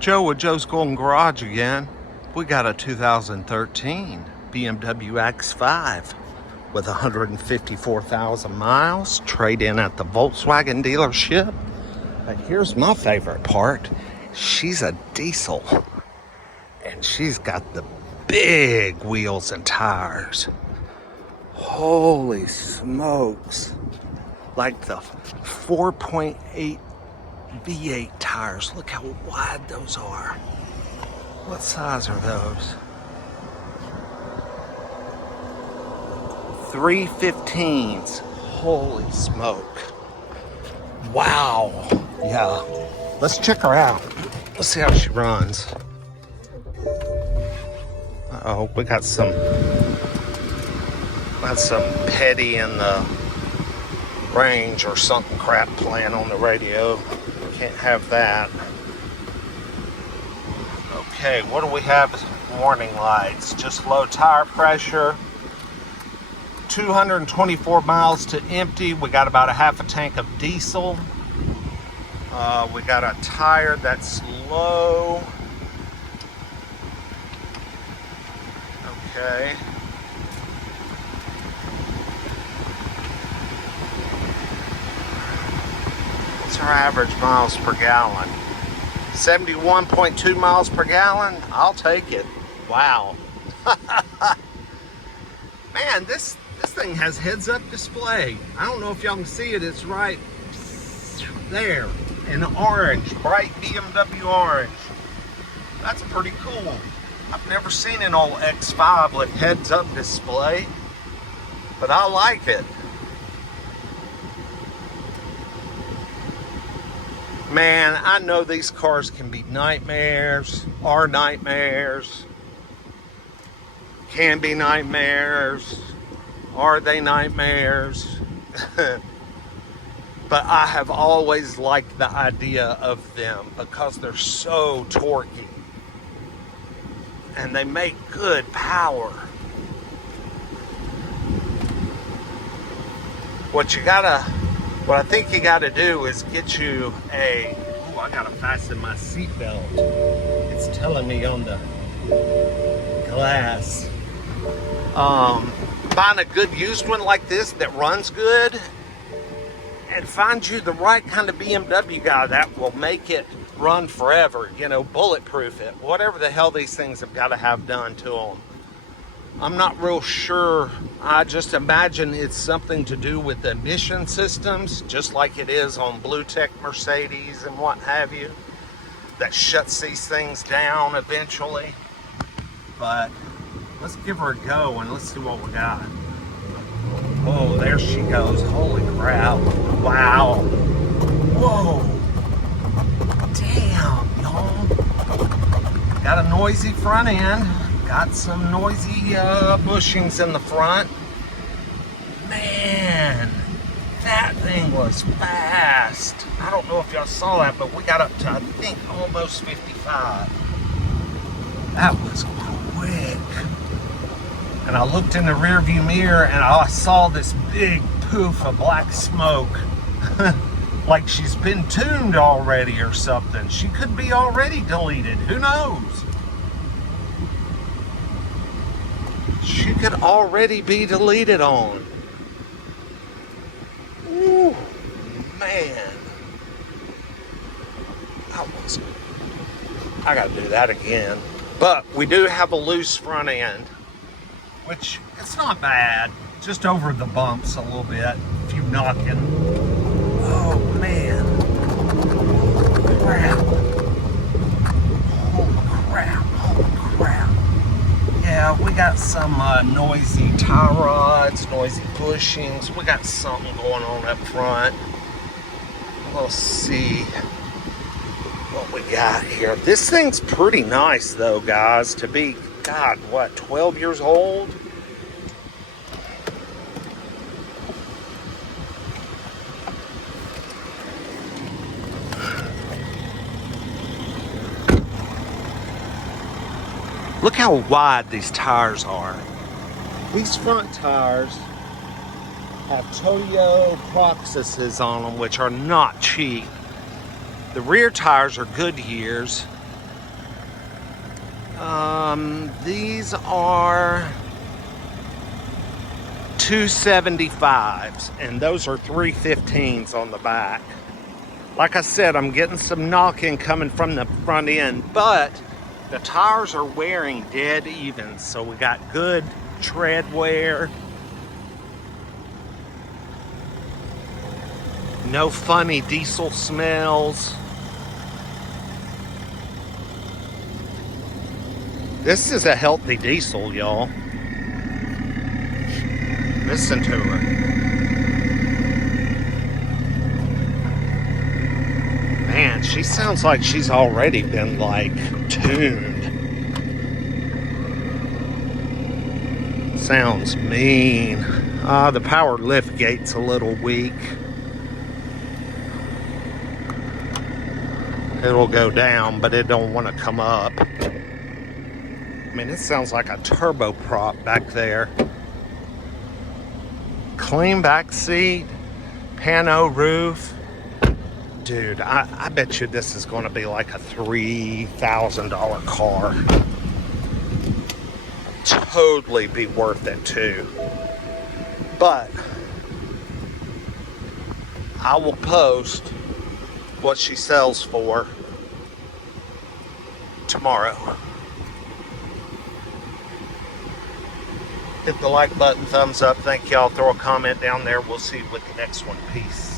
Joe with Joe's Golden Garage again. We got a 2013 BMW X5 with 154,000 miles. Trade in at the Volkswagen dealership. But here's my favorite part. She's a diesel. And she's got the big wheels and tires. Holy smokes. Like the 4.8 V8 tires. Look how wide those are. What size are those? 315s. Holy smoke. Wow. Yeah. Let's check her out. Let's see how she runs. Uh-oh, we got some petty in the range or something crap playing on the radio. Can't have that. Okay, what do we have? Warning lights. Just low tire pressure. 224 miles to empty. We got about a half a tank of diesel. We got a tire that's low. Okay. What's our average miles per gallon? 71.2 miles per gallon. I'll take it. Wow. Man, this thing has heads-up display. I don't know if y'all can see it. It's right there in orange, bright BMW orange. That's pretty cool. I've never seen an old X5 with heads-up display, but I like it. Man, I know these cars can be nightmares, are nightmares, can be nightmares, are they nightmares? But I have always liked the idea of them because they're so torquey and they make good power. What I think you gotta do is get you a, I gotta fasten my seatbelt. It's telling me on the glass. Find a good used one like this that runs good and find you the right kind of BMW guy that will make it run forever, you know, bulletproof it, whatever the hell these things have got to have done to them. I'm not real sure. I just imagine it's something to do with the emission systems, just like it is on Blue Tech Mercedes and what have you, that shuts these things down eventually. But let's give her a go and let's see what we got. Oh, there she goes. Holy crap. Wow. Whoa. Damn, y'all. Got a noisy front end. Got some noisy bushings in the front. Man, that thing was fast. I don't know if y'all saw that, but we got up to, I think, almost 55. That was quick. And I looked in the rearview mirror and I saw this big poof of black smoke. Like she's been tuned already or something. She could be already deleted. Who knows? She could already be deleted on. Ooh, man. I gotta do that again. But we do have a loose front end, which it's not bad. Just over the bumps a little bit. If you knocking. Oh man. Crap. Holy crap. Holy crap. Yeah, we got some noisy tie rods, noisy bushings. We got something going on up front. Let's see what we got here. This thing's pretty nice though, guys, to be, God, what, 12 years old? Look how wide these tires are. These front tires have Toyo Proxuses on them, which are not cheap. The rear tires are Goodyears. These are 275s, and those are 315s on the back. Like I said, I'm getting some knocking coming from the front end, but the tires are wearing dead even, so we got good tread wear. No funny diesel smells. This is a healthy diesel, y'all. Listen to her. Man, she sounds like she's already been, like, tuned. Sounds mean. The power lift gate's a little weak. It'll go down, but it don't want to come up. I mean, it sounds like a turboprop back there. Clean back seat, pano roof. Dude, I bet you this is going to be like a $3,000 car. Totally be worth it too. But I will post what she sells for tomorrow. Hit the like button, thumbs up. Thank y'all. Throw a comment down there. We'll see you with the next one. Peace.